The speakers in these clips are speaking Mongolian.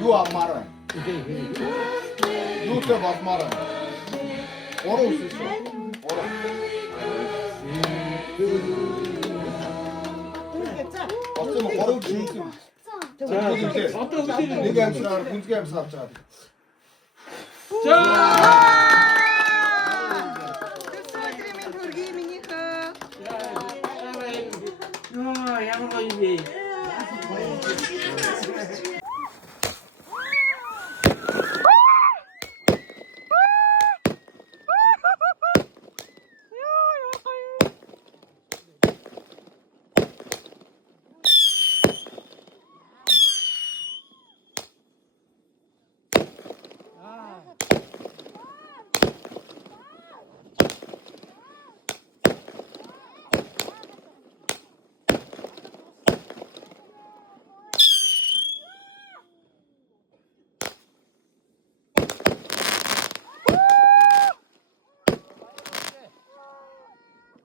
Юу амаар байна? Юутай болмоор байна? Ороо үсэсэн. Ороо. Оцсон ороо жийсэн. Нэг амсаар гүнзгий амсаар авч байгаа. За! Ямар гоё юм бэ?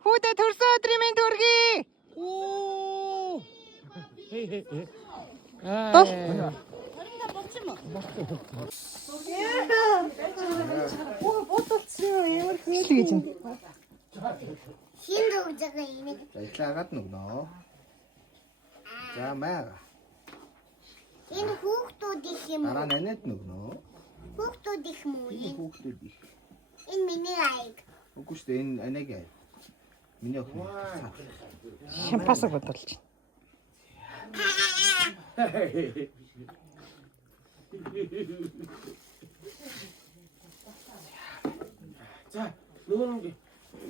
Хүүтэй төрсөн өдрийн минь төргий. Тол. Хин дүүж байгаа юм. За ихлаагаад нүгнөө. За маяга. Энэ хүүхдүүд их юм уу? Дараа нэнэт нүгнөө. Хүүхдүүд их юм уу? Хүүхдүүд их. Энэ миний аяг. Үгүй шүү дээ энэ аниг аа. Миний охин. Шампасаг бодулж. За, нөгөө нэг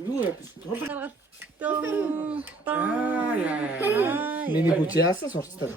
юу яа? Тулгаргал. Том. Аа яа. Миний хүч яасан сурцтай.